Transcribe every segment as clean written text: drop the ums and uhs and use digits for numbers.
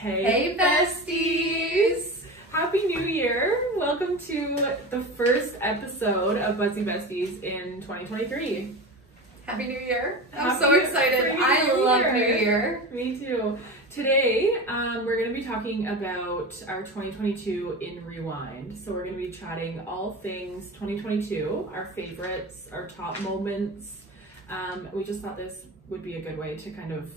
Hey besties! Happy New Year! Welcome to the first episode of Buzzy Besties in 2023. Happy New Year! I'm so excited. I love New Year. Me too. Today, we're going to be talking about our 2022 in Rewind. So we're going to be chatting all things 2022, our favorites, our top moments. We just thought this would be a good way to kind of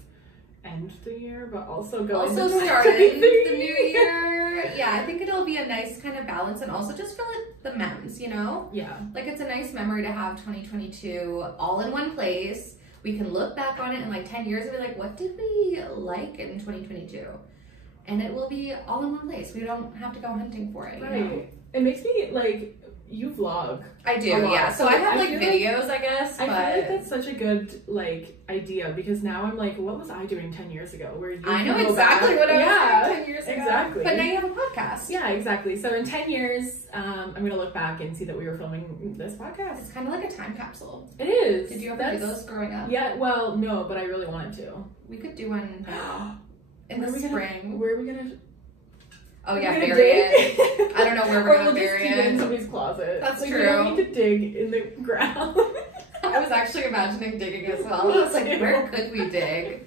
end the year, but also go into start in the new year. Yeah, I think it'll be a nice kind of balance, and also just feel like the memes, you know? Yeah. Like, it's a nice memory to have 2022 all in one place. We can look back on it in like 10 years and be like, what did we like in 2022? And it will be all in one place. We don't have to go hunting for it, Right. you know? It makes me like, you vlog. I do, yeah. So I have like videos, I guess. I feel like that's such a good like idea, because now I'm like, what was I doing 10 years ago? Where I know exactly what I was doing 10 years ago. Exactly. But now you have a podcast. Yeah, exactly. So in 10 years, I'm gonna look back and see that we were filming this podcast. It's kind of like a time capsule. It is. Did you ever do those growing up? Yeah, well, no, but I really wanted to. We could do one now. In the spring. Where are we gonna? Oh yeah, bury it. I don't know where we're gonna bury it. In somebody's closet. That's like, true. We don't need to dig in the ground. I was actually imagining digging as well. I was like, where could we dig?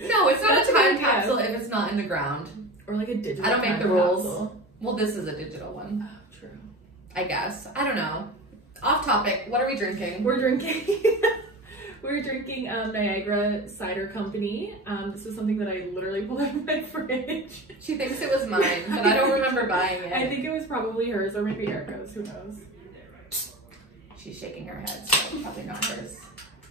No, it's not a time capsule if it's not in the ground. Or like a digital. I don't make the rules. Well, this is a digital one. Oh, true. I guess. I don't know. Off topic. What are we drinking? We're drinking. We're drinking Niagara Cider Company. This is something that I literally pulled out of my fridge. She thinks it was mine, but I don't remember buying it. I think it was probably hers, or maybe Erica's. Who knows? She's shaking her head, so probably not hers.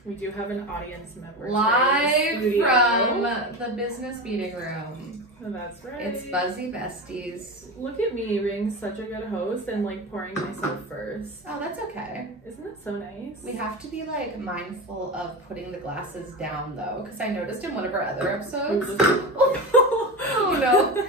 We do have an audience member live from the business meeting room. Oh, that's right. It's Buzzy Besties. Look at me being such a good host and like pouring myself first. Oh, that's okay. Isn't that so nice? We have to be like mindful of putting the glasses down though, because I noticed in one of our other episodes. Oh no.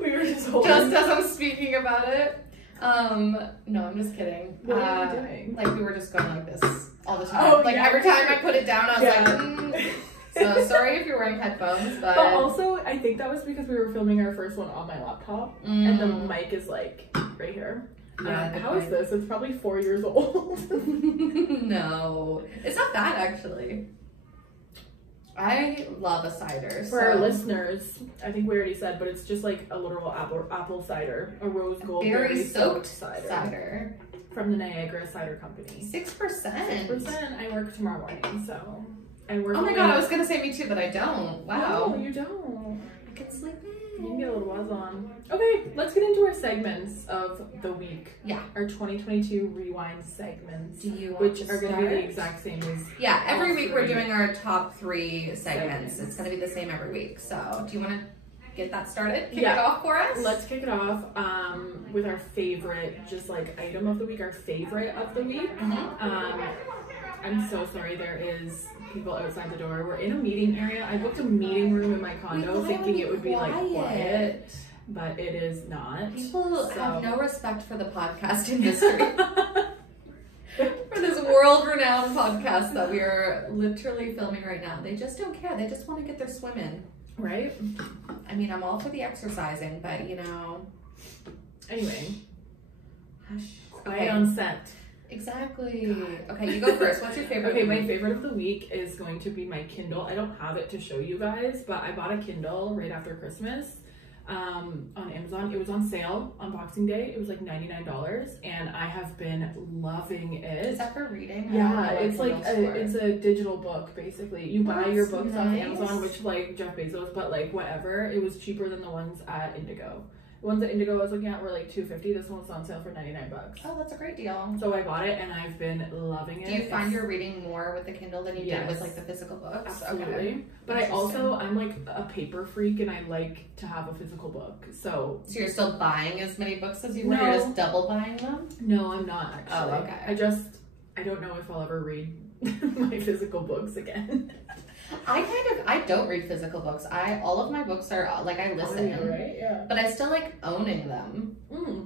We were just holding. Just as I'm speaking about it. No, I'm just kidding. What are you doing? Like we were just going like this all the time. Oh, like yeah. every time I put it down, I was like, So sorry if you're wearing headphones, but also I think that was because we were filming our first one on my laptop, and the mic is like right here. How is this? It's probably 4 years old. No, it's not bad actually. I love a cider. For our listeners, I think we already said, but it's just like a literal apple cider, a rose gold berry soaked cider from the Niagara Cider Company. 6%. 6%. I work tomorrow morning, so. And we're oh my god, I was gonna say me too, but I don't. Wow. No, you don't. I can sleep in. You can get a little buzz on. Okay, let's get into our segments of the week. Yeah. Our 2022 Rewind segments. Do you want which to are going to be start? the exact same as. Yeah, every week we're doing our top 3 segments. It's going to be the same every week. So, do you want to get that started? Kick it off for us? Let's kick it off with our favorite, just like item of the week, our favorite of the week. I'm so sorry, there is people outside the door. We're in a meeting area. I booked a meeting room in my condo thinking it would be like quiet, but it is not. People have no respect for the podcast industry. For this world-renowned podcast that we are literally filming right now. They just don't care. They just want to get their swim in. Right? I mean, I'm all for the exercising, but you know. Anyway. Hush. Quiet on set. Exactly. Okay, you go first. What's your favorite? Okay, my favorite of the week is going to be my Kindle. I don't have it to show you guys, but I bought a Kindle right after Christmas on Amazon. It was on sale on Boxing Day. It was like $99, and I have been loving it. Is that for reading? Yeah, it's like it's a digital book basically. You buy your books off Amazon, which like Jeff Bezos, but like whatever. It was cheaper than the ones at Indigo. The ones at Indigo I was looking at were like $250. This one's on sale for $99. Oh, that's a great deal. So I bought it and I've been loving it. Do you find you're reading more with the Kindle than you did with like the physical books? Absolutely. Okay. But I'm like a paper freak and I like to have a physical book. So you're still buying as many books as you were? You're just double buying them? No, I'm not actually. Oh, okay. I don't know if I'll ever read my physical books again. I don't read physical books. All of my books are like I listen, right? Yeah. But I still like owning them.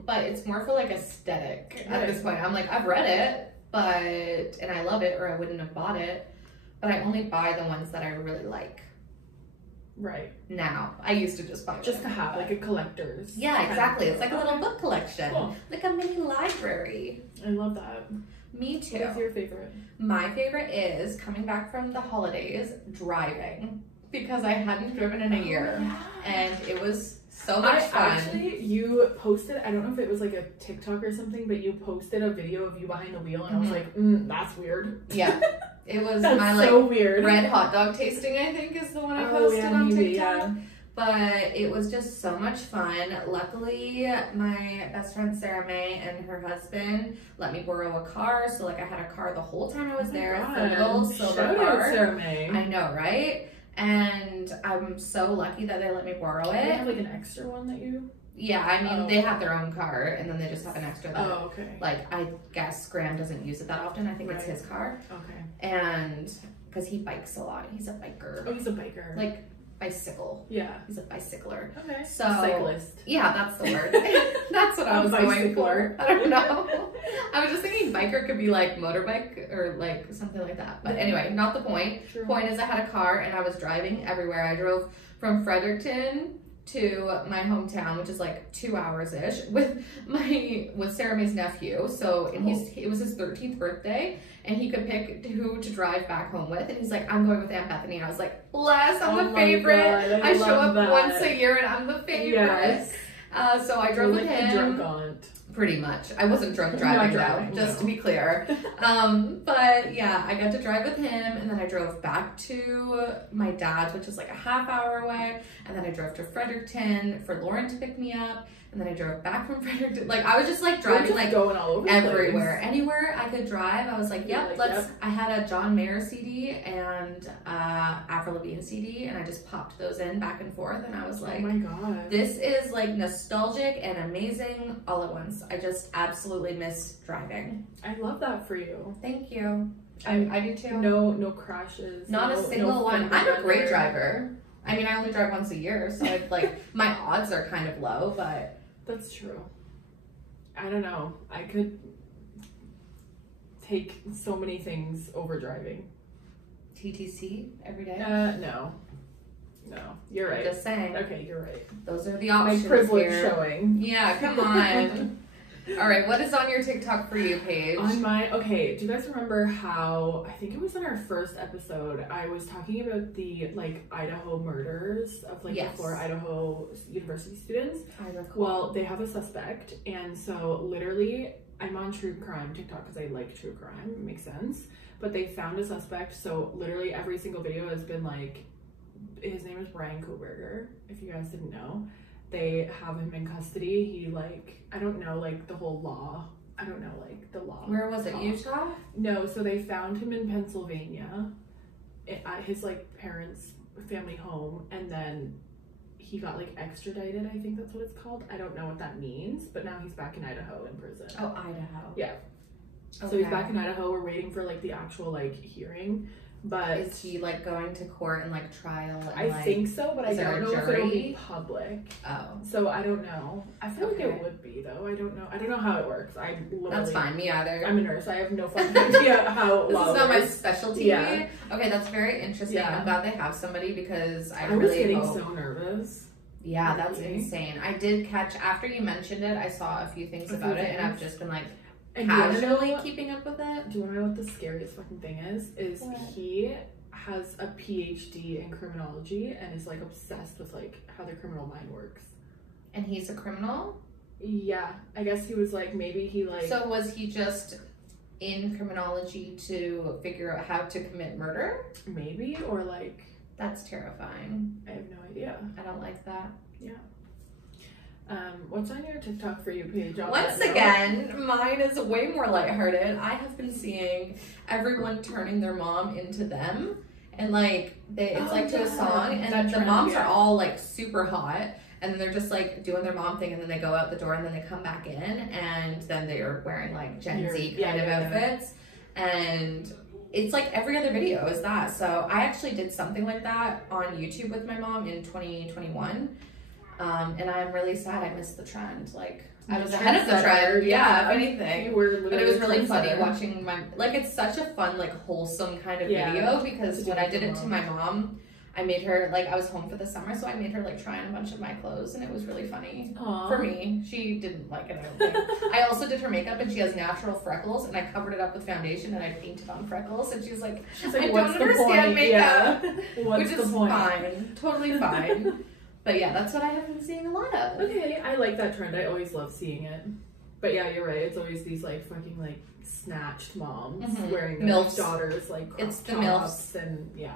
But it's more for like aesthetic at this point. I'm like I've read it, and I love it, or I wouldn't have bought it. But I only buy the ones that I really like. Right. now. I used to just buy them. Just to have, like a collector's. Yeah, exactly. It's like a little book collection. Cool. Like a mini library. I love that. Me too. What's your favorite? My favorite is coming back from the holidays, driving. Because I hadn't driven in a year. Yeah. And it was so much fun. Actually, you posted, I don't know if it was like a TikTok or something, but you posted a video of you behind the wheel, and I was like, that's weird. Yeah. It was That's my, like, so weird. red hot dog tasting, I think, is the one I posted on maybe, TikTok. yeah. But it was just so much fun. Luckily, my best friend Sarah May and her husband let me borrow a car. So, like, I had a car the whole time I was there. A little silver Shout car. out Sarah May. I know, right? And I'm so lucky that they let me borrow Do they it. have like an extra one that you? Yeah, I mean, they have their own car, and then they just have an extra that, okay. like, I guess Graham doesn't use it that often. I think it's his car. Okay. And because he bikes a lot. He's a biker. Oh, he's a biker. Like, bicycle. Yeah. He's a bicycler. Okay. So Cyclist. yeah, that's the word. That's what I was going for. I don't know. I was just thinking biker could be like motorbike or like something like that. But anyway, not the point. True. Point is I had a car and I was driving everywhere. I drove from Fredericton to my hometown, which is like 2 hours ish, with Sarah May's nephew. So and it was his 13th birthday, and he could pick who to drive back home with. And he's like, "I'm going with Aunt Bethany." And I was like, "Bless, I'm the favorite." God, I show up that. once a year, and I'm the favorite. Yes. So I drove with like him. The drunk aunt. Pretty much. I wasn't drunk driving, though, just to be clear. But yeah, I got to drive with him, and then I drove back to my dad's, which is like a half hour away, and then I drove to Fredericton for Lauren to pick me up, and then I drove back from Fredericton. Like, I was just like driving, like going all over everywhere. Anywhere I could drive, I was like, yep, like, let's. I had a John Mayer CD and Avril Lavigne CD, and I just popped those in back and forth, and I was like, oh my God. this is like nostalgic and amazing all at once. I just absolutely miss driving. I love that for you. Thank you. I do too. No crashes. Not a single one. I'm a great driver. I mean, I only drive once a year, so I'd like my odds are kind of low, but that's true. I don't know. I could take so many things over driving. TTC every day? No. You're right. Just saying. Okay, you're right. Those are the options. My privilege here. showing. Yeah, come on. All right, what is on your TikTok for you, Paige? On my, okay, do you guys remember how, I think it was in our first episode, I was talking about the, like, Idaho murders of, like, the 4 Idaho university students? I recall. Well, they have a suspect, and so, literally, I'm on true crime TikTok because I like true crime, it makes sense, but they found a suspect, so, literally, every single video has been, like, his name is Brian Koberger, if you guys didn't know. They have him in custody. He, like, I don't know, like, the whole law. I don't know, like, the law. Where was it, Utah? No, so they found him in Pennsylvania at his, like, parents' family home, and then he got, like, extradited, I think that's what it's called. I don't know what that means, but now he's back in Idaho in prison. Oh, Idaho. Yeah. Okay. So he's back in Idaho. We're waiting for, like, the actual, like, hearing. But is he like going to court and like trial? And, I think so, but I don't know if it'll be public. Oh, so I don't know. I feel like it would be though. I don't know. I don't know how it works. I literally. That's fine. Me either. I'm a nurse. I have no fucking idea how. This is not my specialty. Yeah. Okay, that's very interesting. Yeah. I'm glad they have somebody because I was really getting hope. so nervous. Yeah, that's insane. I did catch after you mentioned it. I saw a few things about it, and I've just been like. And casually keeping up with it. Do you want to know what the scariest fucking thing is? He has a PhD in criminology and is like obsessed with like how the criminal mind works. And he's a criminal? Yeah, I guess he was like maybe he like. So was he just in criminology to figure out how to commit murder? Maybe, or like. That's terrifying. I have no idea. I don't like that. Yeah. What's on your TikTok for you, Paige? Once again, mine is way more lighthearted. I have been seeing everyone turning their mom into them, and like it's like to a song, and the moms are all like super hot, and then they're just like doing their mom thing, and then they go out the door, and then they come back in, and then they are wearing like Gen Z kind of outfits, and it's like every other video is that. So I actually did something like that on YouTube with my mom in 2021. And I'm really sad I missed the trend. Like, I was ahead of the trend. Yeah, if anything. But it was really funny watching my, like, it's such a fun, like, wholesome kind of video because when I did it to my mom, I made her, like, I was home for the summer, so I made her, like, try on a bunch of my clothes, and it was really funny. Aww. For me. She didn't like it, I don't think. I also did her makeup, and she has natural freckles, and I covered it up with foundation, and I painted on freckles, and she's like, I what's don't the understand point? makeup. Yeah. What's Which the is point? fine. Totally fine. But yeah, that's what I have been seeing a lot of. Okay, I like that trend. I always love seeing it. But yeah, you're right. It's always these like fucking like snatched moms wearing their MILFs. daughters like crop It's the tops and yeah.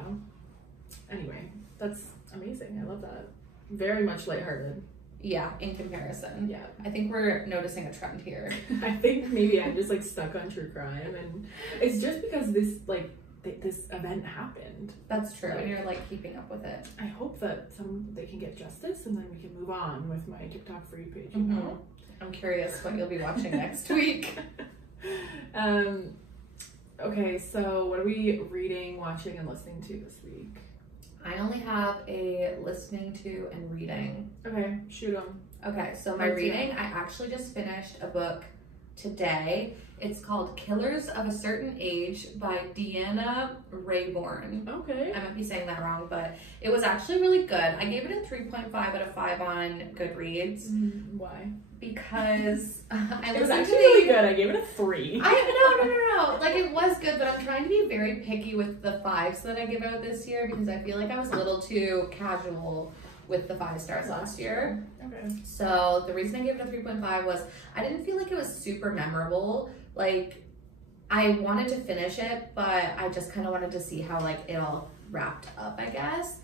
Anyway, that's amazing. I love that. Very much lighthearted. Yeah, in comparison. Yeah. I think we're noticing a trend here. I think maybe I'm just like stuck on true crime, and it's just because this like this event happened. That's true, and you're like keeping up with it. I hope that they can get justice, and then we can move on with my TikTok for you page. You know? I'm curious what you'll be watching next week. Okay, so what are we reading, watching, and listening to this week? I only have a listening to and reading. Okay, shoot them. Okay, so my reading, I actually just finished a book today. It's called Killers of a Certain Age by Deanna Raybourn. Okay. I might be saying that wrong, but it was actually really good. I gave it a 3.5 out of 5 on Goodreads. Why? Because it was actually really good. I gave it a 3. No. Like, it was good, but I'm trying to be very picky with the 5s that I give out this year because I feel like I was a little too casual with the 5 stars last year. Okay. So the reason I gave it a 3.5 was I didn't feel like it was super memorable. Like, I wanted to finish it, but I just kind of wanted to see how like it all wrapped up, I guess.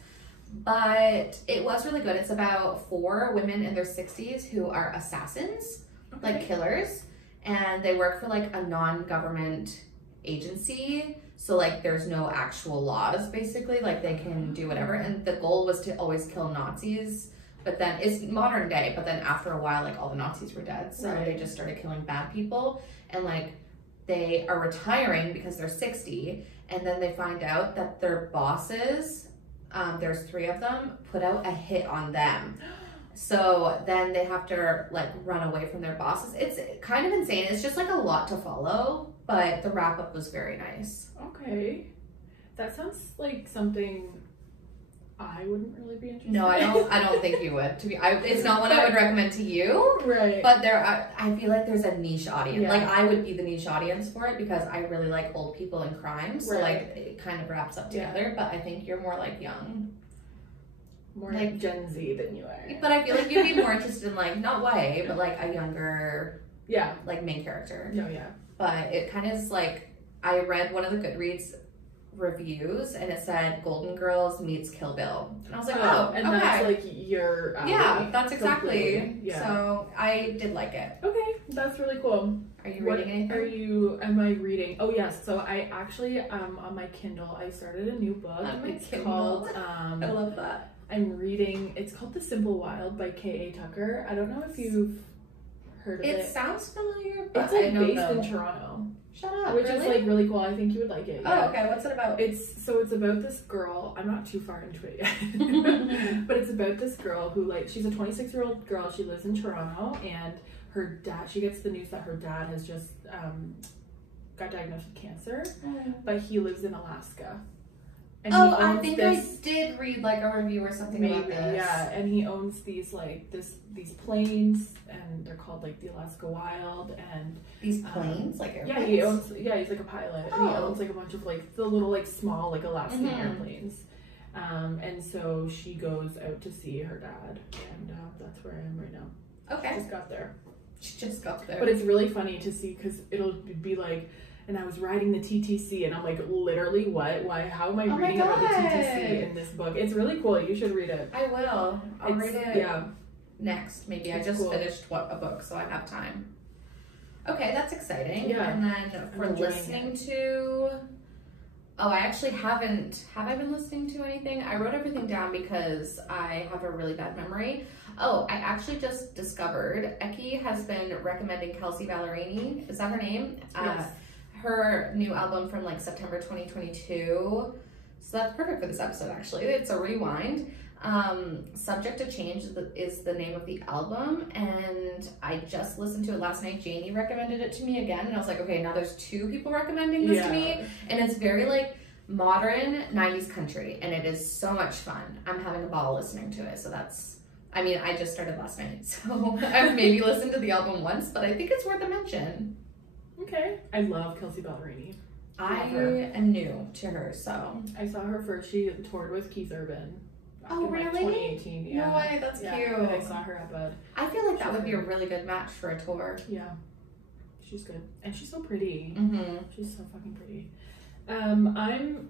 But it was really good. It's about 4 women in their 60s who are assassins, like killers, and they work for like a non-government agency. So like there's no actual laws basically, like they can do whatever. And the goal was to always kill Nazis, but then it's modern day, but then after a while, like all the Nazis were dead. So they just started killing bad people, and like they are retiring because they're 60. And then they find out that their bosses, there's 3 of them, put out a hit on them. So then they have to like run away from their bosses. It's kind of insane. It's just like a lot to follow, but the wrap up was very nice. Okay. That sounds like something I wouldn't really be interested in. No, I don't think you would. It's not one I would recommend to you. Right. But I feel like there's a niche audience. Yeah. Like I would be the niche audience for it because I really like old people and crime. So like it kind of wraps up together. But I think you're more like young. More like Gen Z than you are. But I feel like you'd be more interested in like, not YA, but like a younger, like main character. No, yeah. But it kind of is like, I read one of the Goodreads reviews and it said Golden Girls meets Kill Bill. And I was like, and that's like your that's exactly. Completely. Yeah. So I did like it. Okay, that's really cool. Are you reading anything? Am I reading? Oh yes, so I actually on my Kindle I started a new book. It's called I love that. I'm reading, it's called The Simple Wild by K.A. Tucker. I don't know if you've heard of it. It sounds familiar, but it's like I don't based know. in Toronto. Shut up, which is like really cool. I think you would like it. Oh, okay. What's it about? It's about this girl. I'm not too far into it yet. But it's about this girl who like, she's a 26-year-old girl. She lives in Toronto, and her dad, she gets the news that her dad has just got diagnosed with cancer, but he lives in Alaska. And I think I did read like a review or something about this. Yeah, and he owns these like these planes, and they're called like the Alaska Wild, and these planes like airplanes? he's like a pilot, and he owns like a bunch of like the little like small like Alaskan airplanes. And so she goes out to see her dad, and that's where I am right now. Okay. She just got there. But it's really funny to see because it'll be like, and I was riding the TTC, and I'm like, literally, what? Why? How am I reading about the TTC in this book? It's really cool. You should read it. I will. I'll read it next. Maybe it's I just cool. finished a book, so I have time. Okay, that's exciting. Yeah. And then for listening to... Oh, I actually haven't... Have I been listening to anything? I wrote everything down because I have a really bad memory. Oh, I actually just discovered Eki has been recommending Kelsey Ballerini. Is that her name? Yes. Her new album from like September 2022. So that's perfect for this episode, actually. It's a rewind. Subject to Change is the name of the album, and I just listened to it last night. Janie recommended it to me again, and I was like, okay, now there's 2 people recommending this to me, and it's very like modern 90s country, and it is so much fun. I'm having a ball listening to it, so I just started last night, so I've maybe listened to the album once, but I think it's worth a mention. Okay. I love Kelsey Ballerini. I am new to her, so. I saw her first. She toured with Keith Urban. Oh, in, really? 2018. Yeah. No way, that's cute. And I saw her at Bud. I feel like that would be a really good match for a tour. Yeah. She's good. And she's so pretty. Mm-hmm. She's so fucking pretty. I'm not even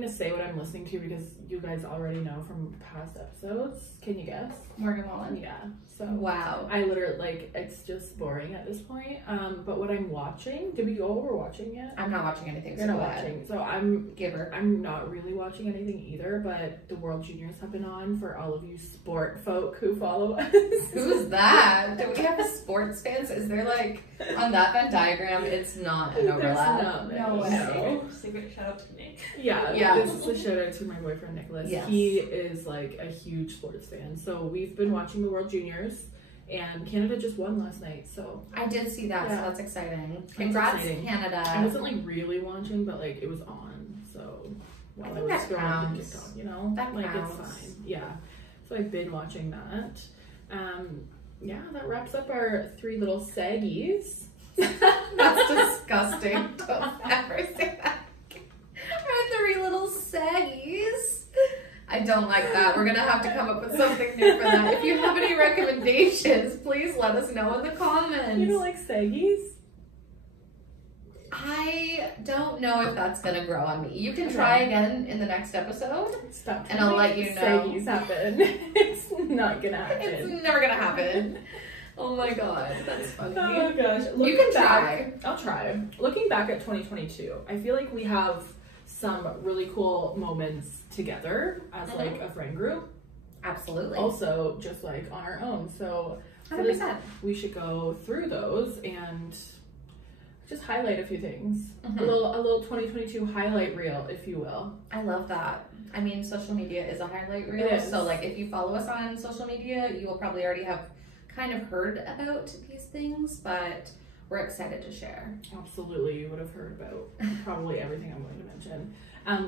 gonna say what I'm listening to because you guys already know from past episodes. Can you guess? Morgan Wallen? Yeah. So Wow. I literally it's just boring at this point. But what I'm watching, did we go over watching yet? I'm not watching anything. You're not watching. So I'm Giver. I'm not really watching anything either, but the World Juniors have been on for all of you sport folk who follow us. Who's that? Do we have a sports fans? Is there like on that Venn diagram? It's not an overlap. There's not No many, way. no. Secret shout out to Nick. Yeah, Yeah. this is a shout out to my boyfriend Nicholas. Yes. He is like a huge sports fan. So we've been watching the World Juniors, and Canada just won last night. So I did see that, Yeah. so that's exciting. That's Congrats, exciting. Canada. I wasn't like really watching, but like it was on. So while I, think was that scrolling on counts. TikTok, you know, That like counts. it's fine. Yeah. So I've been watching that. Yeah, that wraps up our three little saggies. That's disgusting. Don't ever say that. Our three little saggies. I don't like that. We're gonna have to come up with something new for that. If you have any recommendations, please let us know in the comments. You don't like saggies? I don't know if that's gonna grow on me. You can try again in the next episode. Stop. And I'll let you know. Saggies happen. It's not gonna happen. It's never gonna happen. Oh my god, that's funny. Oh gosh. You Looking can back, I'll try. Looking back at 2022, I feel like we have some really cool moments together as like a friend group. Absolutely. Also, just like on our own. So I feel like 100%. we should go through those and just highlight a few things. Mhm. A little 2022 highlight reel, if you will. I love that. I mean, social media is a highlight reel. It is. So, like, if you follow us on social media, you will probably already have kind of heard about these things, but we're excited to share. Absolutely, you would have heard about probably everything I'm going to mention.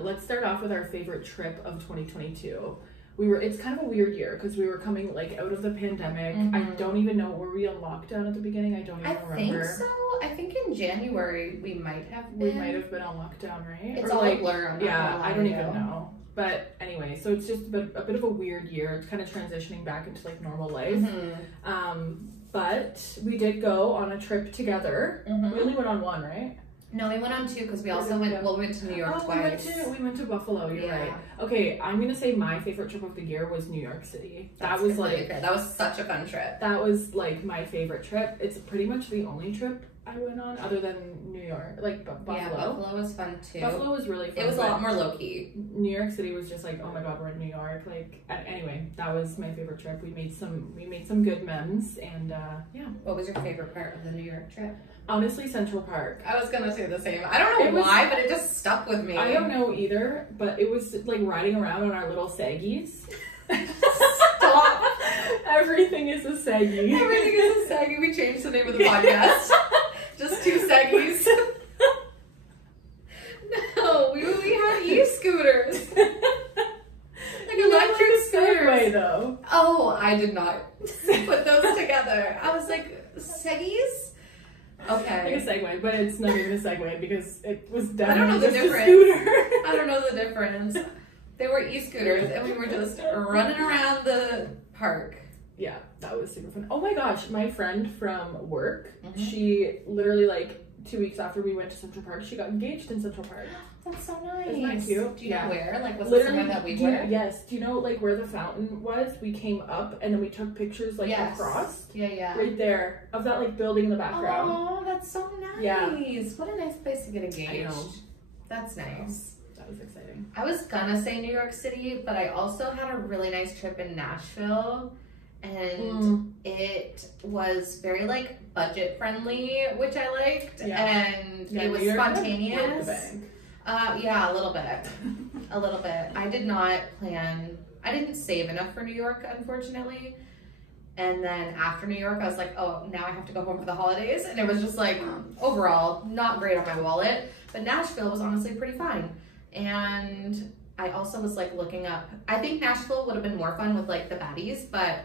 Let's start off with our favorite trip of 2022. It's kind of a weird year because we were coming like out of the pandemic. I Mhm. don't even know, were we on lockdown at the beginning? I don't even I remember. think so. I think in January we might have been. We might have been on lockdown, right? It's Or, all like, a blur. I'm not yeah, gonna lie I don't to even you. know. But anyway, so it's just a bit of a weird year. It's kind of transitioning back into like normal life. Mhm. But we did go on a trip together. Mhm. We only went on one, right? No, we went on two because we Where also did we went. go? Well, we went to New York twice. We went to Buffalo. You're Yeah. right. Okay, I'm gonna say my favorite trip of the year was New York City. That's that was completely like fair. That was such a fun trip. that was like my favorite trip. It's pretty much the only trip I went on other than New York, like Buffalo. Yeah, Buffalo was fun too. Buffalo was really fun. It was a but lot more low key. New York City was just like, oh my god, we're in New York. Like anyway, that was my favorite trip. We made some good memes, and yeah. What was your favorite part of the New York trip? Honestly, Central Park. I was gonna say the same. I don't know It was- why, but it just stuck with me. I don't know either, but it was like riding around on our little saggies. Stop. Everything is a saggy. Everything is a saggy. We changed the name of the podcast. Just two saggies. No, we had e-scooters. Like electric scooters. Segway though. Oh, I did not put those together. I was like, saggies? Like a Okay. Segway, but it's not even a Segway because it was I don't know definitely the just a difference. scooter. I don't know the difference. They were e-scooters and we were just running around the park. Yeah, that was super fun. Oh my gosh, my friend from work, Mhm. she literally like 2 weeks after we went to Central Park, she got engaged in Central Park. That's so nice. Isn't that cute? Do you Yeah. know where? Like, was it Literally, somewhere that we do you- were? yes. Do you know like where the fountain was? We came up and then we took pictures like Yes. across. Yeah, yeah. Right there of that like building in the background. Oh, that's so nice. Yeah. What a nice place to get engaged. I know. That's nice. That was exciting. I was gonna say New York City, but I also had a really nice trip in Nashville. And it was very like budget friendly, which I liked. Yeah. And Yeah, it was New York kind of broke the spontaneous. bank. Yeah, a little bit. A little bit. I didn't save enough for New York, unfortunately. And then after New York, I was like, oh, now I have to go home for the holidays. And it was just like, overall, not great on my wallet. But Nashville was honestly pretty fun. And I also was like looking up, I think Nashville would have been more fun with like the baddies, but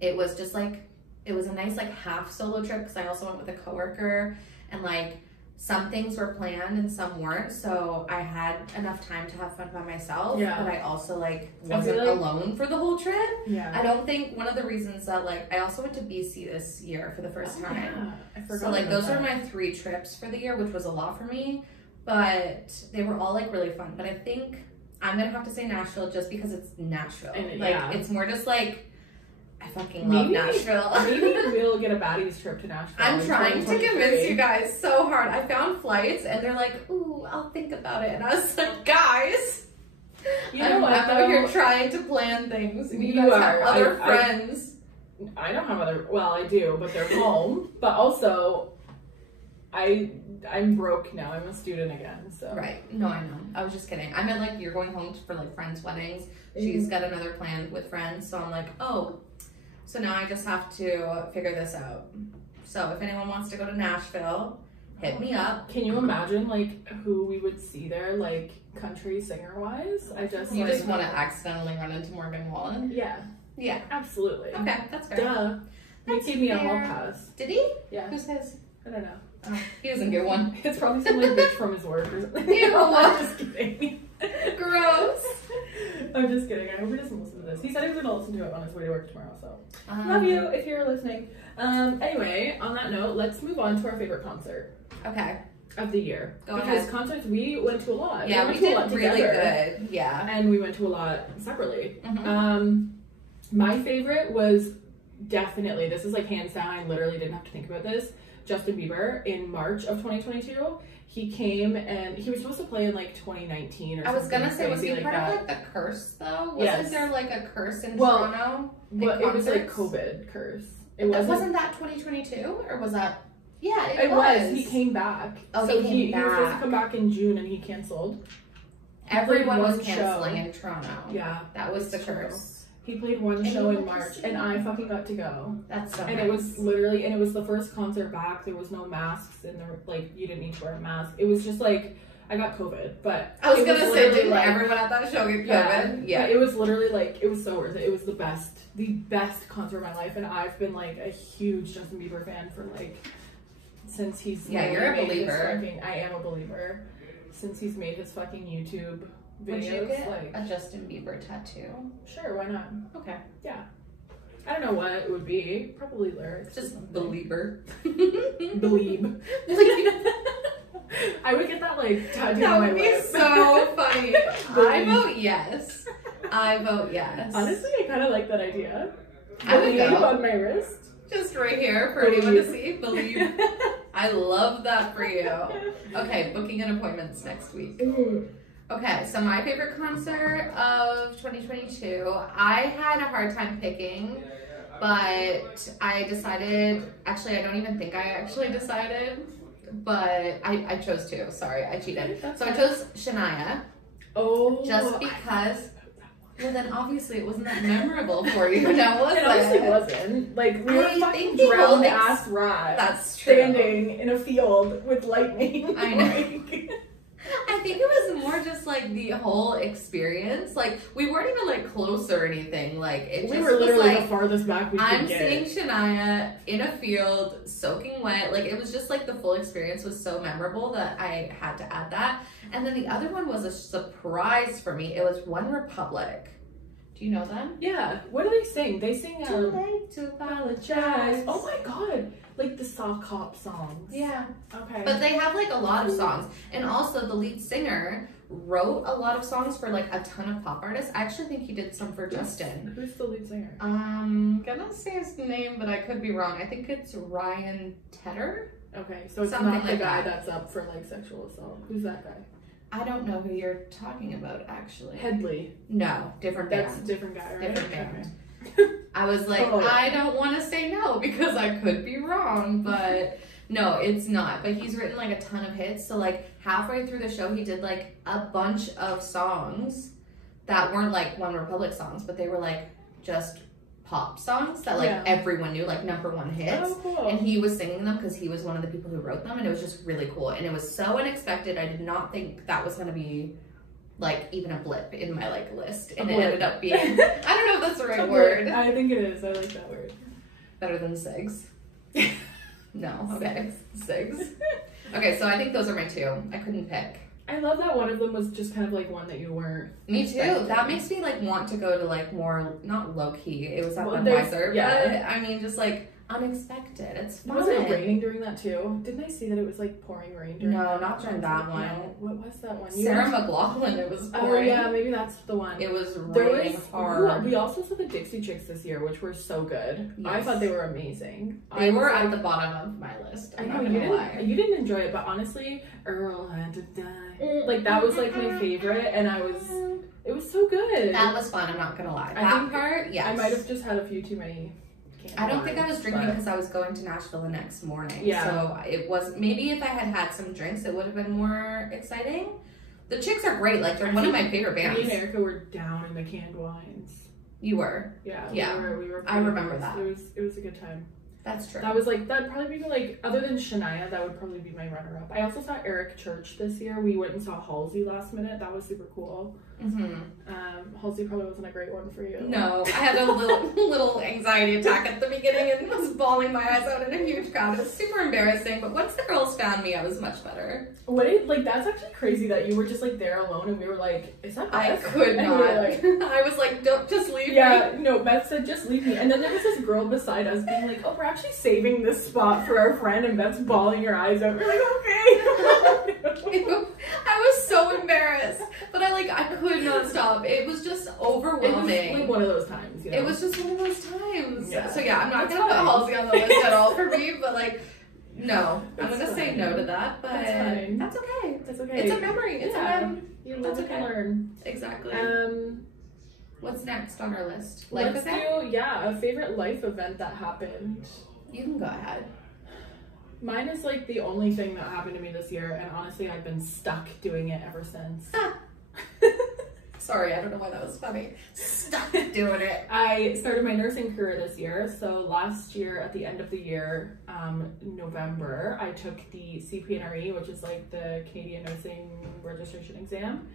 it was just like, it was a nice like half solo trip because I also went with a coworker, and like some things were planned and some weren't, so I had enough time to have fun by myself. Yeah. But I also like wasn't like, alone for the whole trip. Yeah. I don't think one of the reasons that like I also went to BC this year for the first time. Yeah. I forgot. So like about those are that. my 3 trips for the year, which was a lot for me, but they were all like really fun. But I think I'm gonna have to say Nashville just because it's Nashville. And, like yeah. it's more just like I fucking love Nashville. Maybe we'll get a baddies trip to Nashville. I'm in trying to 2023. convince you guys so hard. I found flights and they're like, ooh, I'll think about it. And I was like, guys, You know what? I'm out here trying to plan things. And you You guys are. have other friends. I don't have other. Well, I do, but they're home. But also, I'm broke now. I'm a student again. So Right. No, I know. I was just kidding. I meant like you're going home for like friends' weddings. She's got another plan with friends. So I'm like, oh, so now I just have to figure this out. So if anyone wants to go to Nashville, hit me up. Can you imagine like who we would see there, like country singer wise? I just You like, just want to accidentally run into Morgan Wallen? Yeah, Yeah. absolutely. Okay, that's fair. Duh. He That's gave me a hall fair. pass. Did he? Yeah. Who's his? I don't know. Oh, he doesn't get one. It's probably some like bitch from his work or something. Ew. I'm just kidding. Gross. I'm just kidding. I hope he doesn't listen to this. He said he was gonna listen to it on his way to work tomorrow. So Um, love you if you're listening. Anyway, on that note, let's move on to our favorite concert Okay. of the year. Go because ahead. concerts we went to a lot. Yeah, went we to a did lot really together. good. Yeah. And we went to a lot separately. Mhm. My favorite was definitely, this is like hands down, I literally didn't have to think about this, Justin Bieber in March of 2022. He came and he was supposed to play in like 2019 or I was something gonna say, was crazy he like part that. of like the curse though? Wasn't Yes. there like a curse in Well, Toronto? But it was like concerts? COVID curse. It wasn't that 2022 or was that? Yeah, It was. He came back. Oh, so he came he was supposed to back. come back in June and he canceled. Everyone played was one canceling show. in Toronto. Yeah, That was the it's true. curse. He played one And show you in went to March see and him. I fucking got to go. That's so And nice. it was literally, and it was the first concert back. There was no masks and there, like, you didn't need to wear a mask. It was just like, I got COVID, but I was it gonna say, literally, didn't like, everyone at that show get yeah, COVID? Yeah. but it was literally like, it was so worth it. It was the best concert of my life. And I've been like a huge Justin Bieber fan for like, since he's Yeah, you're a made his believer. fucking, I am a believer. Since he's made his fucking YouTube Would you videos, get like, a Justin Bieber tattoo? sure, why not? Okay. I don't know what it would be. Probably lyrics. or Just something. believer. Believe. I would get that like tattooed That on my would be lip. so funny. I Believe. vote yes. I vote yes. Honestly, I kind of like that idea. I would Believe go. on my wrist. Just right here for anyone to Believe. see. Believe. I love that for you. Okay, booking and appointments next week. Okay, so my favorite concert of 2022, I had a hard time picking, but I decided, actually I don't even think I actually decided, but I chose two, sorry, I cheated. So I chose Shania, Oh, just because, well then obviously it wasn't that memorable for you, now was it honestly wasn't. Like we were I fucking think people drowned ex- ass rats That's true. standing in a field with lightning. I know. Like, I think it was more just like the whole experience. Like we weren't even like close or anything. Like it we just were was literally like the farthest back we could I'm get. seeing Shania in a field, soaking wet. Like it was just like the full experience was so memorable that I had to add that. And then the other one was a surprise for me. It was One Republic. Do you know them? Yeah. What do they sing? They sing Too late to apologize. Oh my god. Like the soft cop songs. Yeah. Okay. But they have like a lot of songs. And also the lead singer wrote a lot of songs for like a ton of pop artists. I actually think he did some for Justin. Who's the lead singer? Gonna say his name, but I could be wrong. I think it's Ryan Tedder. Okay, so it's Something not the like guy that. that's up for like sexual assault. Who's that guy? I don't know who you're talking about actually. Headley. No, different band. That's a different guy, right? Different band. Okay. I was like, Oh, yeah. I don't want to say no because I could be wrong, but no, it's not. But he's written like a ton of hits. So like halfway through the show, he did like a bunch of songs that weren't like One Republic songs, but they were like just pop songs that like Yeah. everyone knew, like #1 hits. Oh, cool. And he was singing them because he was one of the people who wrote them, and it was just really cool. And it was so unexpected. I did not think that was going to be like even a blip in my like list, and A it blip. ended up being I don't know if that's the right word. I think it is. I like that word. Better than SIGs. No, okay, SIGs. Okay, so I think those are my two. I couldn't pick. I love that one of them was just kind of like one that you weren't. Me too. expecting. That makes me like want to go to like more, not low key. It was at Well, Budweiser, yeah. but I mean just like unexpected. It's fun. Was it raining during that too? Didn't I see that it was like pouring rain during No, that? not during that one. No. What was that one? Sarah McLachlan, it was Oh pouring. yeah, maybe that's the one. It was There raining was hard. We also saw the Dixie Chicks this year, which were so good. I Yes. thought they were amazing. They I was were like- at the bottom of my list. I I'm know not you gonna lie. didn't. You didn't enjoy it, but honestly, Earl had to die. Like that was like my favorite, and it was so good. That was fun. I'm not gonna lie. I That think part, yes. I might have just had a few too many. I don't think I was drinking but- because I was going to Nashville the next morning. Yeah. So it was maybe if I had had some drinks, it would have been more exciting. The Chicks are great. Like they're I one of think my favorite Me and bands. Erica were down in the canned wines. You were. Yeah. Yeah. We were I remember close. that. It was a good time. That's true. That was like that'd probably be like other than Shania, that would probably be my runner up. I also saw Eric Church this year. We went and saw Halsey last minute. That was super cool. Mm-hmm. Halsey probably wasn't a great one for you. No, I had a little anxiety attack at the beginning and was bawling my eyes out in a huge crowd. It was super embarrassing, but once the girls found me, I was much better. Like that's actually crazy that you were just like there alone and we were like, is that I Beth? could And not. we were like, I was like, don't just leave me. yeah, no, Beth said just leave me. And then there was this girl beside us being like, oh, we're actually saving this spot for our friend, and Beth's bawling her eyes out. We're like, okay. I was so embarrassed, but I could not stop. It was just It overwhelming. was like one of those times, you know? It was just one of those times. Yeah. So yeah, I'm not That's gonna put fine. Halsey on the list at all for me, but like, no, I'm That's gonna say fine. no to that. But That's fine. that's okay. That's okay. It's a memory. It's Yeah. a mem. You live That's and okay. learn. Exactly. What's next on our list? Life Let's event? do, a favorite life event that happened. You can go ahead. Mine is like the only thing that happened to me this year, and honestly, I've been stuck doing it ever since. Sorry, I don't know why that was funny. Stuck doing it. I started my nursing career this year. So last year, at the end of the year, November, I took the CPNRE, which is like the Canadian Nursing Registration Exam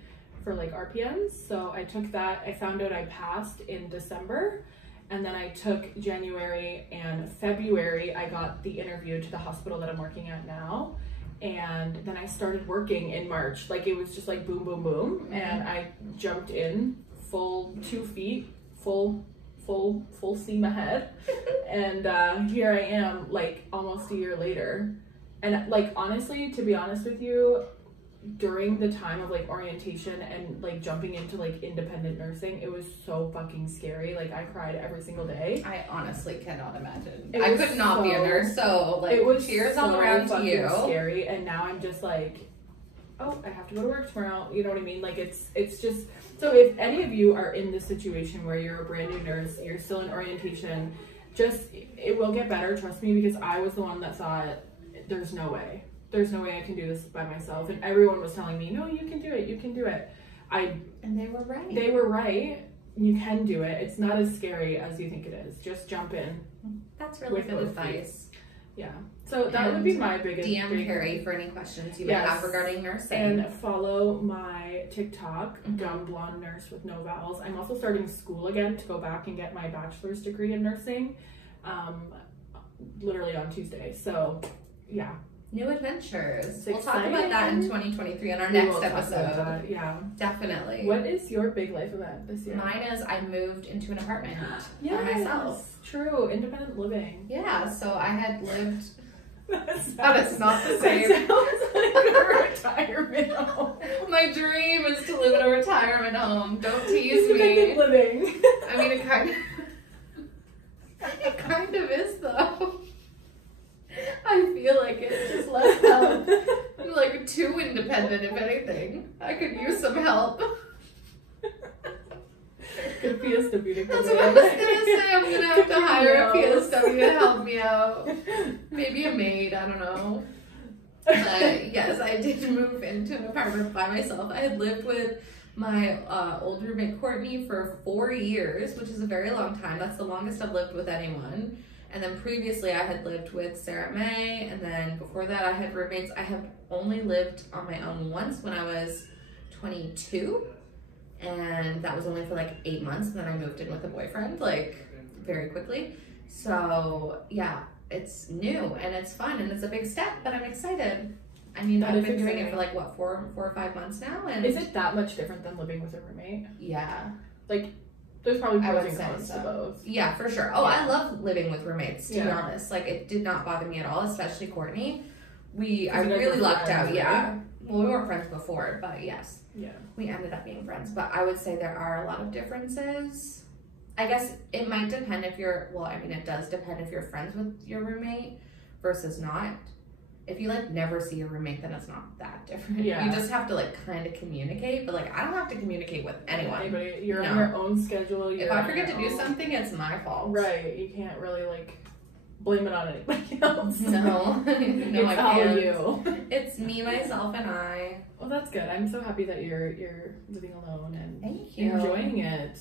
for like RPNs. So I took that. I found out I passed in December. And then I took January and February. I got the interview to the hospital that I'm working at now. And then I started working in March. Like it was just like boom, boom, boom. Mm-hmm. And I jumped in full 2 feet, full steam ahead. And here I am like almost a year later. And like, honestly, to be honest with you, during the time of like orientation and like jumping into like independent nursing, it was so fucking scary. Like I cried every single day. I honestly cannot imagine. It I was could not be a so- nurse, so like It was cheers so all around to fucking you. scary, and now I'm just like, oh, I have to go to work tomorrow. You know what I mean? Like it's just so if any of you are in this situation where you're a brand new nurse, you're still in orientation, just it will get better. Trust me, because I was the one that thought there's no way I can do this by myself, and everyone was telling me, no, you can do it, you can do it. And they were right. They were right. You can do it. It's not as scary as you think it is. Just jump in. That's really with good both feet. advice. Yeah. So that would be my biggest. DM Carrie for any questions you may Yes. have regarding nursing. And follow my TikTok, Mhm. Dumb Blonde Nurse with no vowels. I'm also starting school again to go back and get my bachelor's degree in nursing, literally on Tuesday. So, yeah. New adventures. It's We'll talk about that in exciting. 2023 on our We next will talk about episode. that, yeah. Definitely. What is your big life event this year? Mine is I moved into an apartment Yes, by myself. True. Independent living. Yeah, so I had lived. That is not the That same. sounds like a retirement home. My dream is to live in a retirement home. Don't tease Independent me. living. I mean, it kind of is though. I feel like it's just less help. I'm like too independent, if anything. I could use some help. Good PSW to come That's what I was gonna say. I'm gonna have to hire a PSW to help me out. Maybe a maid, I don't know. But yes, I did move into an apartment by myself. I had lived with my old roommate Courtney for 4 years, which is a very long time. That's the longest I've lived with anyone. And then previously I had lived with Sarah May, and then before that I had roommates. I have only lived on my own once when I was 2022, and that was only for like 8 months, and then I moved in with a boyfriend like very quickly. So yeah, it's new and it's fun and it's a big step, but I'm excited. I mean, I've been doing it for like what, four or 5 months now. And is it that much different than living with a roommate? Yeah, like there's probably pros and cons to both. Yeah, for sure. Oh, I love living with roommates, to be honest. Like, it did not bother me at all, especially Courtney. I really lucked out. Right? Yeah. Well, we weren't friends before, but yes. Yeah. We ended up being friends. But I would say there are a lot of differences. I guess it might depend if you're, well, I mean, it does depend if you're friends with your roommate versus not. If you like never see your roommate, then it's not that different. Yeah. You just have to like kind of communicate, but like I don't have to communicate with anyone. Anybody, you're on your own schedule. If I forget to do something, it's my fault. Right. You can't really like blame it on anybody else. No. No, it's I all can't. you. It's me, myself, and I. Well, that's good. I'm so happy that you're living alone and Thank you. Enjoying it.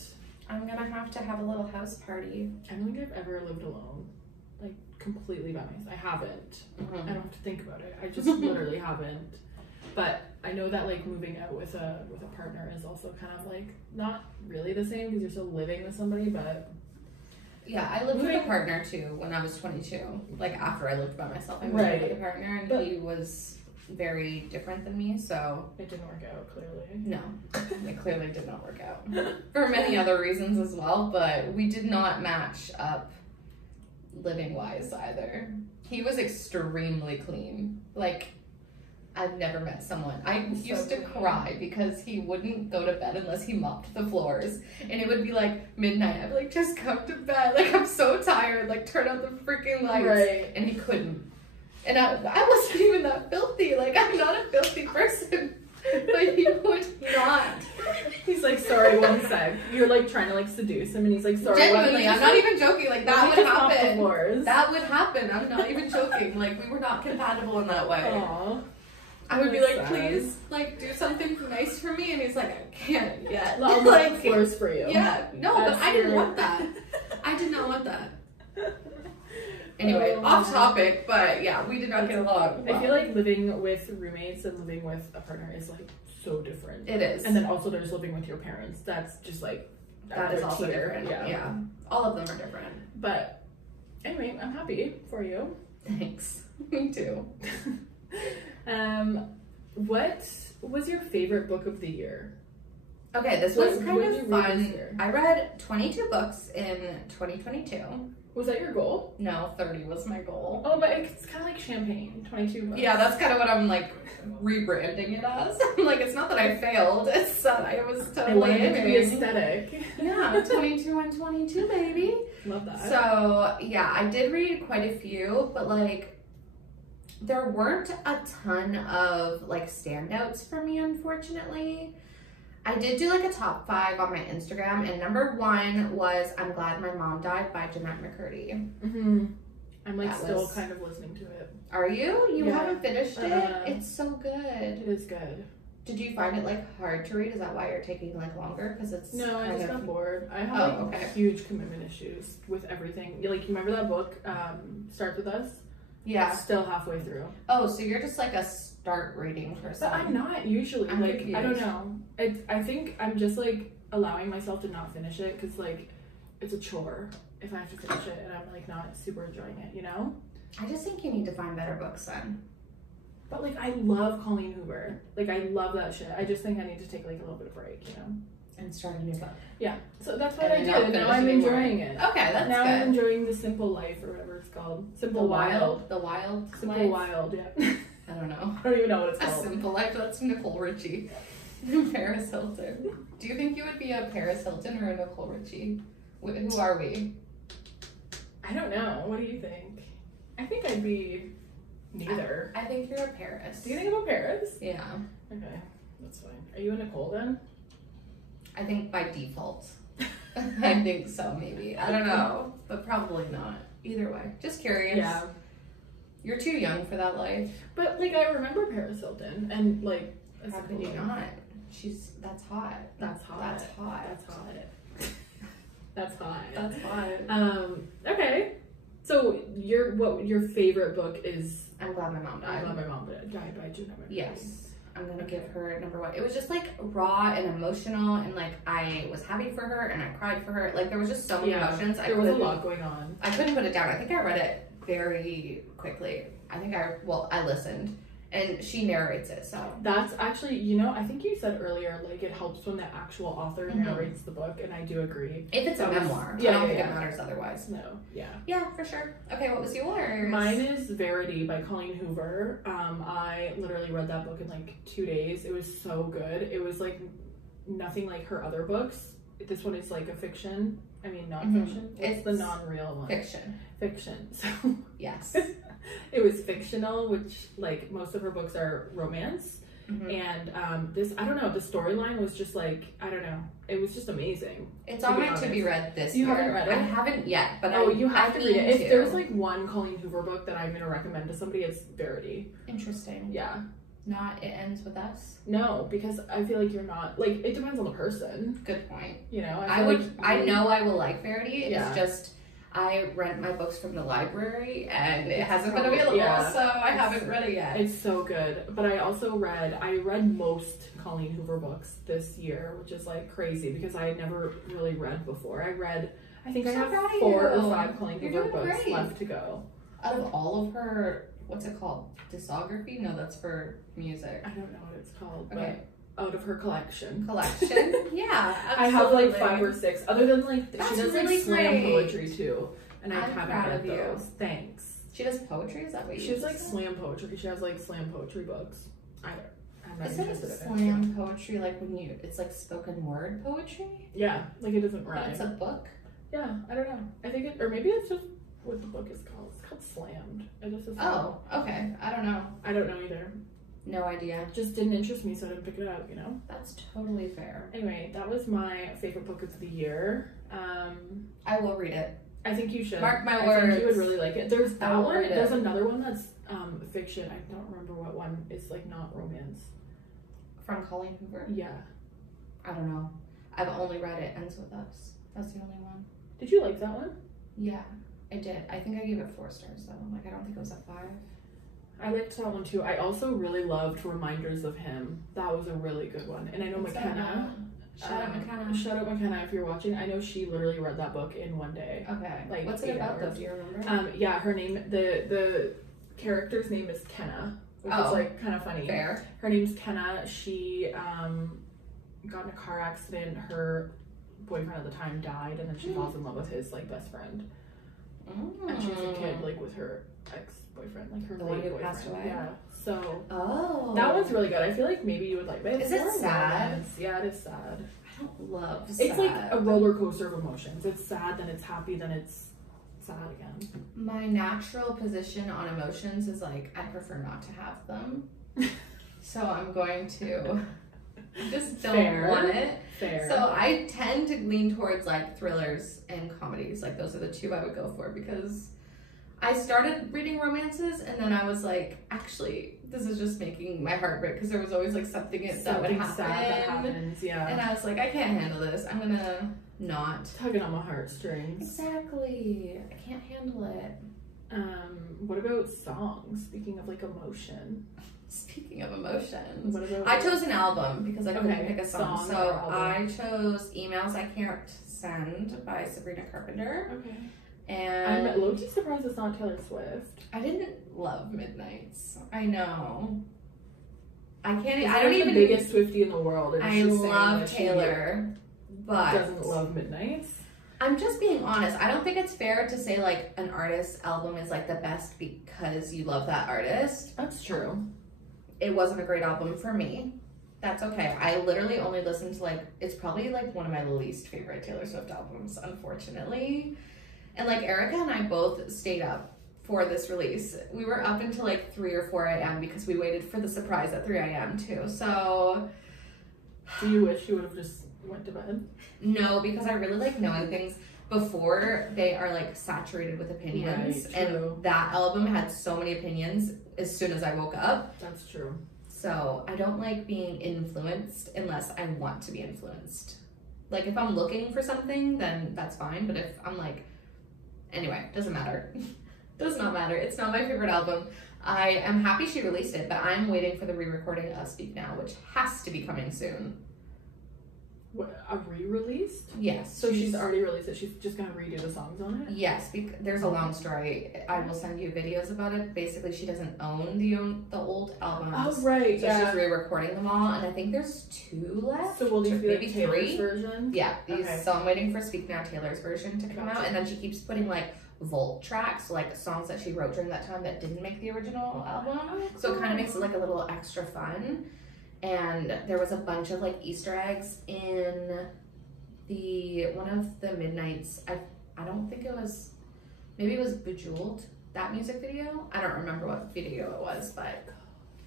I'm gonna have to have a little house party. I don't think I've ever lived alone. Like completely by myself. I haven't. I don't have to think about it. I just literally haven't. But I know that like moving out with a partner is also kind of like not really the same because you're still living with somebody, but yeah, I lived with a partner too when I was 22. Like after I lived by myself, I moved with a partner, and he was very different than me, so it didn't work out. Clearly, no, it clearly did not work out for many other reasons as well. But we did not match up living wise either. He was extremely clean. Like, I've never met someone. I used to cry because he wouldn't go to bed unless he mopped the floors. And it would be like midnight. I'd be like, just come to bed. Like, I'm so tired. Like, turn out the freaking lights. Right. And he couldn't. And I wasn't even that filthy. Like, I'm not a filthy person. But he would not. He's like, sorry, one sec. You're like trying to like seduce him, and he's like, sorry. Genuinely, I'm not even joking. Like that would happen. Floors. That would happen. I'm not even joking. Like we were not compatible in that way. Aww. I would be like, please, like do something nice for me, and he's like, I can't yet. I'll mop the floors for you. Yeah, no, but I didn't want that. I did not want that. Anyway, off topic, but yeah, we did not get along. I feel like living with roommates and living with a partner is like so different. It is. And then also there's living with your parents. That's just like that is also different. Yeah. All of them are different. But anyway, I'm happy for you. Thanks. Me too. What was your favorite book of the year? Okay, this was kind of fun. I read 22 books in 2022. Was that your goal? No, 30 was my goal. Oh, but it's kind of like champagne, 22 books. Yeah, that's kind of what I'm like rebranding it as. Like, it's not that I failed, it's that I was totally aiming to be aesthetic. Yeah, 22 and 22, baby. Love that. So, yeah, I did read quite a few, but like, there weren't a ton of like standouts for me, unfortunately. I did do like a top 5 on my Instagram, and number 1 was I'm Glad My Mom Died by Jennette McCurdy. I'm like still kind of listening to it. Are you? You haven't finished it? It's so good. It is good. Did you find it like hard to read? Is that why you're taking like longer? Because it's no, I just got bored. I have huge commitment issues with everything. Like, you remember that book, Starts With Us? Yeah. It's still halfway through. Oh, so you're just like a start reading person. But I'm not usually. I'm like confused. I don't know. I think I'm just like allowing myself to not finish it because like it's a chore if I have to finish it and I'm like not super enjoying it, you know? I just think you need to find better books then. But like I love Colleen Hoover. Like I love that shit. I just think I need to take like a little bit of break, you know? And start a new book. Yeah. So that's what I did. And now I'm enjoying it. Okay, that's now good. I'm enjoying The Simple Life or whatever it's called. Simple Wild. The Wild. Simple Wild, yeah. I don't know. I don't even know what it's A called. Simple Life, that's Nicole Richie. Paris Hilton. Do you think you would be a Paris Hilton or a Nicole Richie? Who are we? I don't know. What do you think? I think I'd be neither. I think you're a Paris. Do you think I'm a Paris? Yeah. Okay, that's fine. Are you a Nicole then? I think by default. I think so, maybe. I don't know, but probably not. Either way. Just curious. Yeah. You're too young for that life. But like I remember Paris Hilton and like how could you not? That's hot. That's hot. That's hot. That's hot. That's hot. That's hot. Okay. So your favorite book is I'm Glad My Mom Died. I'm Glad My Mom Died by Jennette McCurdy. Yes. I'm gonna give her number one. It was just like raw and emotional, and like I was happy for her and I cried for her. Like there was just so many emotions. There was a lot going on. I couldn't put it down. I think I read it very quickly. I listened, and she narrates it. So that's actually, I think you said earlier, like it helps when the actual author narrates the book, and I do agree. If it's a memoir, I don't think it matters otherwise. No, yeah, for sure. Okay, what was yours? Mine is Verity by Colleen Hoover. I literally read that book in like 2 days. It was so good. It was like nothing like her other books. This one is like a fiction. I mean, non-fiction. It's the non-real one. Fiction. So yes. It was fictional, which like most of her books are romance. And this, I don't know, the storyline was just like, I don't know, it was just amazing. It's on my to be read this year. You haven't read it? I haven't yet, but you have to read it. If there's like one Colleen Hoover book that I'm going to recommend to somebody, it's Verity. Interesting. Yeah. Not It Ends With Us? No, because I feel like you're not, like, it depends on the person. Good point. I know I will like Verity. Yeah. It's just, I rent my books from the library and it hasn't been available, so I haven't read it yet. It's so good. But I read most Colleen Hoover books this year, which is like crazy because I had never really read before. I think I have 4 or 5 Colleen Hoover books left to go. Of all of her, what's it called? Discography? No, that's for music. I don't know what it's called. Okay. But out of her collection. Yeah, absolutely. I have like 5 or 6. Other than like That's she does really like slam great. poetry too, and I I'm haven't proud read of you. those. Thanks. She does poetry. Is that what you? She has like slam poetry. She has like slam poetry books. I'm not Isn't interested in slam poetry like when it's like spoken word poetry? Yeah, like it doesn't rhyme. It's a book. Yeah, I don't know. I think or maybe it's just what the book is called. It's called Slammed. I just assumed. Oh, okay. I don't know. I don't know either. No idea. Just didn't interest me, so I didn't pick it up, That's totally fair. Anyway, that was my favorite book of the year. I will read it. I think you should. Mark my I words. think you would really like it. There's that one. Read it. There's another one that's fiction. I don't remember what one. It's like not romance. From Colleen Hoover? Yeah. I don't know. I've only read It Ends With Us. That's the only one. Did you like that one? Yeah, I did. I think I gave it 4 stars though. Like I don't think it was a 5. I liked that one too. I also really loved Reminders of Him. That was a really good one. And I know McKenna. Shout out McKenna. Shout out McKenna if you're watching. I know she literally read that book in one day. Okay. Like what's it about though? Do you remember? Yeah, her name, the character's name is Kenna, which is like kind of funny. Fair. Her name's Kenna. She got in a car accident. Her boyfriend at the time died, and then she falls in love with his like best friend. And she has a kid like with her ex-boyfriend, like her the one who boyfriend. passed away. Yeah. So that one's really good. I feel like maybe you would like it. Is it sad? Romance. Yeah, it is sad. I don't love sad. It's like a roller coaster of emotions. It's sad, then it's happy, then it's sad again. My natural position on emotions is like I prefer not to have them. So I'm going to just don't want it. Fair. So I tend to lean towards like thrillers and comedies. Like those are the 2 I would go for because I started reading romances and then I was like, actually, this is just making my heart break because there was always like something that would happen. Sad that happens, yeah. And I was like, I can't handle this. I'm gonna not. Tugging on my heartstrings. Exactly. I can't handle it. What about songs? Speaking of like emotion. Speaking of emotions, what about I chose an album because I couldn't pick a song. So I chose Emails I Can't Send by Sabrina Carpenter. Okay. And I'm low-key surprised it's not Taylor Swift. I didn't love Midnights. I know. I can't. She's I don't even. The biggest Swiftie in the world. And I love Taylor, but doesn't love Midnights. I'm just being honest. I don't think it's fair to say like an artist's album is like the best because you love that artist. That's true. It wasn't a great album for me. That's okay. I literally only listened to like, it's probably like one of my least favorite Taylor Swift albums, unfortunately. And like Erica and I both stayed up for this release. We were up until like 3 or 4 a.m. because we waited for the surprise at 3 a.m. too. So. Do you wish you would have just went to bed? No, because I really like knowing things before they are like saturated with opinions. Right, and that album had so many opinions as soon as I woke up. That's true. So I don't like being influenced unless I want to be influenced. Like if I'm looking for something, then that's fine. But if I'm like, anyway, doesn't matter. Does not matter. It's not my favorite album. I am happy she released it, but I'm waiting for the re-recording of Speak Now, which has to be coming soon. What, a re-release? Yes. So she's already released it. She's just gonna redo the songs on it. Yes, there's a long story. I will send you videos about it. Basically, she doesn't own the old albums. Oh right, So yeah. she's re-recording them all, and I think there's 2 left. So will these be maybe like Taylor's 3 version? Yeah, these. Okay. So I'm waiting for Speak Now Taylor's version to come Gotcha. out, and then she keeps putting like vault tracks, like songs that she wrote during that time that didn't make the original album. Oh, So it kind of cool. makes it like a little extra fun. And there was a bunch of like Easter eggs in one of the Midnights. I don't think it was, maybe it was Bejeweled, that music video. I don't remember what video it was, but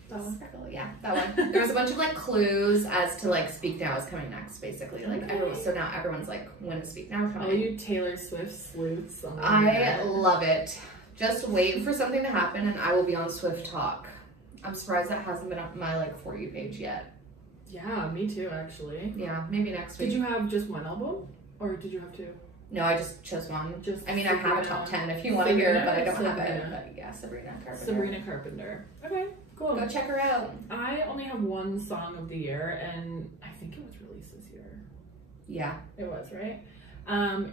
That one? yeah, that one. There was a bunch of like clues as to like Speak Now is coming next, basically. Like so now everyone's like, when is Speak Now Are coming? you Taylor Swift sleuths? On the I internet? love it. Just wait for something to happen and I will be on Swift Talk. I'm surprised that hasn't been on my like For You page yet. Yeah, me too, actually. Yeah, maybe next week. Did you have just one album, or did you have 2? No, I just chose one. Just I mean, I have a Sabrina- top 10 if you want to hear it, but I don't have it. Sabrina. But yeah, Sabrina Carpenter. Sabrina Carpenter. Okay, cool. Go check her out. I only have one song of the year, and I think it was released this year. Yeah. It was, right?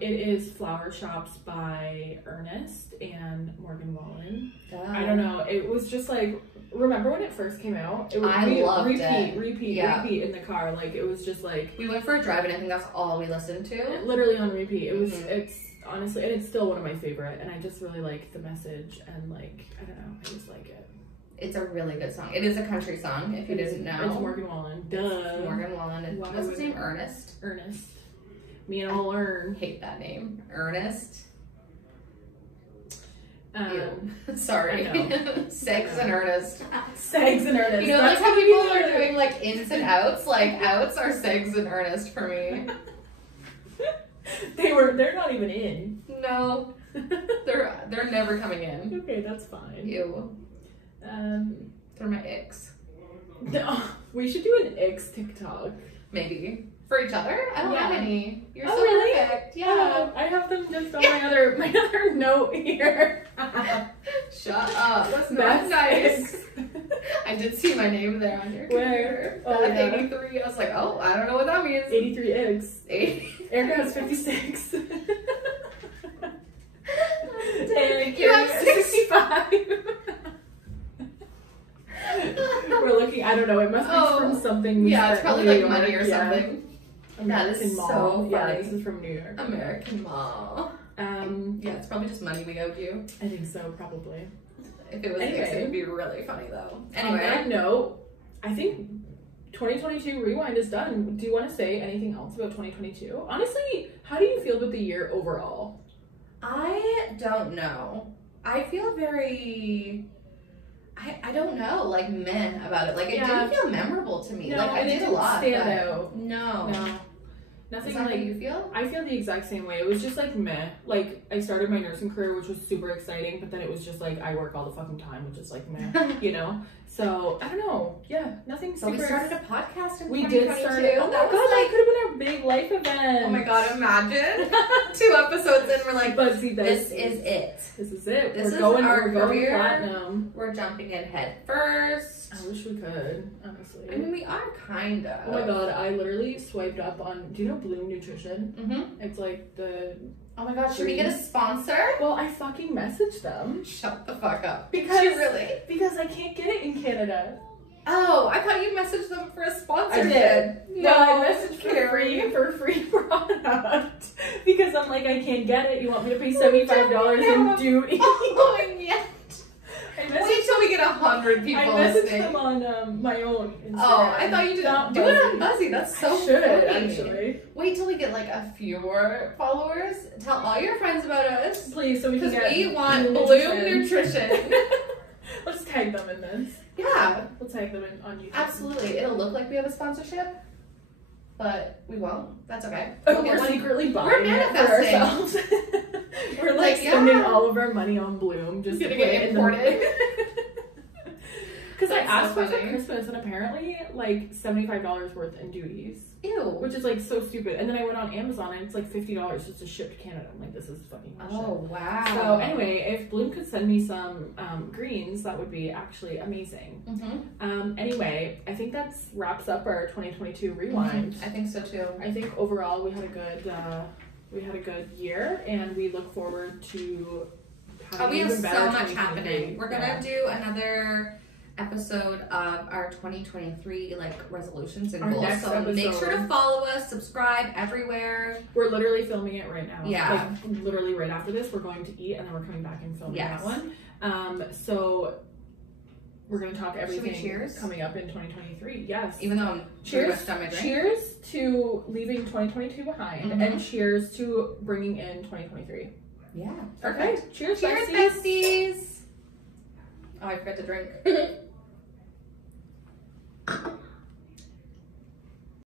It is Flower Shops by Ernest and Morgan Wallen. I don't know. It was just like, remember when it first came out? It was I loved it. repeat in the car. Like, it was just like, We went for a drive and I think that's all we listened to. literally on repeat. It was, Mhm. it's honestly, and it's still one of my favorite. And I just really like the message, and like, I don't know, I just like it. It's a really good song. It is a country song, if you didn't know. It's Morgan Wallen. Duh. Morgan Wallen. And Why what's his would- name? Ernest? Ernest. Me and I'll learn. Hate that name. Ernest. Ew. Sorry. I know. Segs and Ernest. Segs and Ernest. You know, That's like how people we are doing like ins and outs? Like outs are Segs and Ernest for me. They're not even in. No, they're never coming in. Okay, that's fine. Ew. They're my icks. No, we should do an X TikTok. Maybe. For each other? I don't have Yeah. any. You're Oh, so really? perfect. Yeah. I have them just on my other note here. Shut up. That's not That's nice. X. I did see my name there on your Where? computer. Oh, That's yeah. 83. I was like, oh, I don't know what that means. 83X. 80. Erica has 56. And You have Carrie has 65. We're looking, I don't know, it must be Oh. from something. Yeah, it's probably New like money or York, yeah. something. American That is Mall. so Yeah, funny. this is from New York. American Mall. Yeah, it's probably just money we owed you. I think so, probably. If it was Anyway. X, it would be really funny though. On that Anyway, note, I think 2022 Rewind is done. Do you want to say anything else about 2022? Honestly, how do you feel about the year overall? I don't know. I feel very. I don't know, like meh about it. Like it Yeah. didn't feel memorable to me. No, like I and it did a didn't lot. stand but out. No. No. Is Nothing that how like you feel? I feel the exact same way. It was just like meh. Like I started my nursing career, which was super exciting, but then it was just like I work all the fucking time, which is like meh, you know. So I don't know. Yeah, nothing So super. we started a podcast in We 2022. did start it. Oh my That god, was that like, could have been our big life event. oh my god, imagine 2 episodes in, we're like, But see, this is it. This is it. This we're is going. our We're going career. platinum. We're jumping in head first. I wish we could, honestly. I mean, we are kind of. Oh my god, I literally swiped up on. Do you know Bloom Nutrition? Mm-hmm. It's like the. Oh my god, should we get a sponsor? Well, I fucking messaged them Shut the fuck up. Because- Did you really? because I can't get it in Canada. Oh, I thought you messaged them for a sponsorship. did. No, I messaged Carrie. for free product because I'm like I can't get it. You want me to pay $75 in duty? Oh, and yet. I Wait messaged, till we get 100 people I messaged listening. them on my own Instagram. Oh, I thought you did. Not Do it on Buzzy. Buzzy. That's so I should funny. actually. Wait till we get like a few more followers. Tell all your friends about us. Please, so we can Because get we want Bloom Bloom Nutrition. Let's tag them in this. Yeah, We'll tag them in on YouTube. absolutely. It'll look like we have a sponsorship, but we won't. That's okay. Oh, We'll get we're one. secretly buying We're it for manifesting. ourselves. We're like Like, spending yeah. all of our money on Bloom just It's to gonna put get it in imported. Because Because I That's asked so for it for funny. Christmas and apparently like $75 worth in duties. Ew. Which is like so stupid. And then I went on Amazon and it's like $50 just to ship to Canada. I'm like, this is fucking bullshit. Oh, wow. So anyway, if Bloom could send me some greens, that would be actually amazing. Anyway, I think that wraps up our 2022 rewind. I think so too. I think overall we had a good year, and we look forward to having We have even better so much 2023. happening. We're gonna do another episode of our 2023 like resolutions and Our goals. next So make episode. sure to follow us, subscribe everywhere. We're literally filming it right now. Yeah. Like literally right after this, we're going to eat and then we're coming back and filming Yes. that one. So we're gonna talk everything cheers? coming up in 2023. Yes. Even though I'm pretty much done my drink. Cheers to leaving 2022 behind, Mhm. and cheers to bringing in 2023. Yeah. Okay. Perfect. Cheers, Cheers, besties. besties. Oh, I forgot to drink.